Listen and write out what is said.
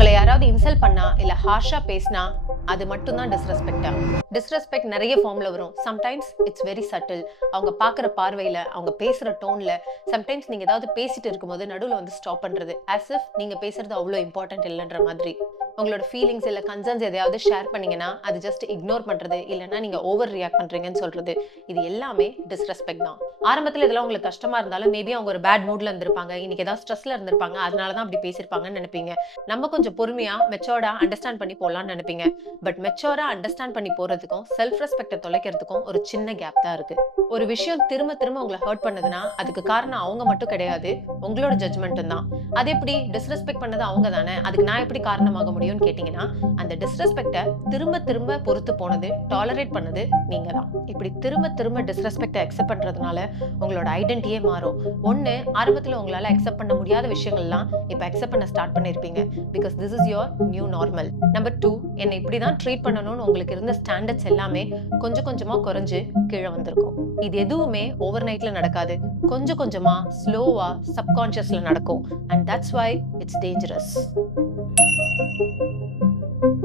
உங்களை யாராவது இன்சல்ட் பண்ணா இல்ல ஹார்ஷா பேசினா அது மட்டும் தான் டிஸ்ரெஸ்பெக்டா. டிஸ்ரெஸ்பெக்ட் நிறைய ஃபார்ம்ல வரும். Sometimes it's very subtle. அவங்க பாக்குற பார்வையில, அவங்க பேசுற டோன்ல, சம்டைம்ஸ் நீங்க ஏதாவது பேசிட்டு இருக்கும்போது நடுவுல வந்து ஸ்டாப் பண்றது, as if நீங்க பேசுறது அவ்வளோ இம்பார்ட்டன்ட் இல்லைன்ற மாதிரி. உங்களோட ஃபீலிங்ஸ் இல்ல கன்சர்ன்ஸ் எதையாவது ஷேர் பண்ணீங்கன்னா அது ஜஸ்ட் இக்னோர் பண்றது, இல்லைன்னா நீங்க ஓவர் ரியாக்ட் பண்றீங்கன்னு சொல்றது, இது எல்லாமே டிஸ்ரெஸ்பெக்ட் தான். ஆரம்பத்துல இதெல்லாம் உங்களுக்கு கஷ்டமா இருந்தாலும் மேபி அவங்க ஒரு பேட் மூட்ல இருந்திருப்பாங்க, இன்னைக்கு ஏதாவது ஸ்ட்ரெஸ்ல இருந்திருப்பாங்க, அதனாலதான் அப்படி பேசியிருப்பாங்கன்னு நினைப்பீங்க. நம்ம கொஞ்சம் பொறுமையா மெச்சோர்டா அண்டர்ஸ்டாண்ட் பண்ணி போலாம்னு நினைப்பீங்க. பட் மெச்சோரா அண்டர்ஸ்டாண்ட் பண்ணி போறதுக்கும் செல்ஃப் ரெஸ்பெக்ட தொலைக்கிறதுக்கும் ஒரு சின்ன கேப் தான் இருக்கு. ஒரு விஷயம் திரும்ப திரும்ப உங்களை ஹர்ட் பண்ணுதுன்னா அதுக்கு காரணம் அவங்க மட்டும் கிடையாது, உங்களோட ஜட்ஜ்மெண்ட்டும் தான். அது எப்படி டிஸ்ரெஸ்பெக்ட் பண்ணது அவங்க தானே, அதுக்கு நான் எப்படி காரணமாக முடியும்னு கேட்டீங்கன்னா, அந்த டிஸ்ரெஸ்பெக்ட திரும்ப திரும்ப பொறுத்து போனது, டாலரேட் பண்ணது நீங்க தான். இப்படி திரும்ப திரும்ப டிஸ்ரெஸ்பெக்ட அக்செப்ட் பண்றதுனால உங்களோட ஐடென்டிட்டியே மாறும். ஒண்ணு, ஆரம்பத்துல உங்களால அக்செப்ட் பண்ண முடியாத விஷயங்கள்லாம் இப்ப அக்செப்ட் பண்ண ஸ்டார்ட் பண்ணிருப்பீங்க. Because this is your new normal. Number 2, என்னை இப்படிதான் ட்ரீட் பண்ணணும்னு உங்களுக்கு இருந்த ஸ்டாண்டர்ட்ஸ் எல்லாமே கொஞ்சம் கொஞ்சமா குறைஞ்சு கீழே வந்திருக்கும். இது எதுவுமே ஓவர் நைட்ல நடக்காது. கொஞ்சம் கொஞ்சமா ஸ்லோவா சப்கான்ஷியஸ்ல நடக்கும். And that's why it's dangerous.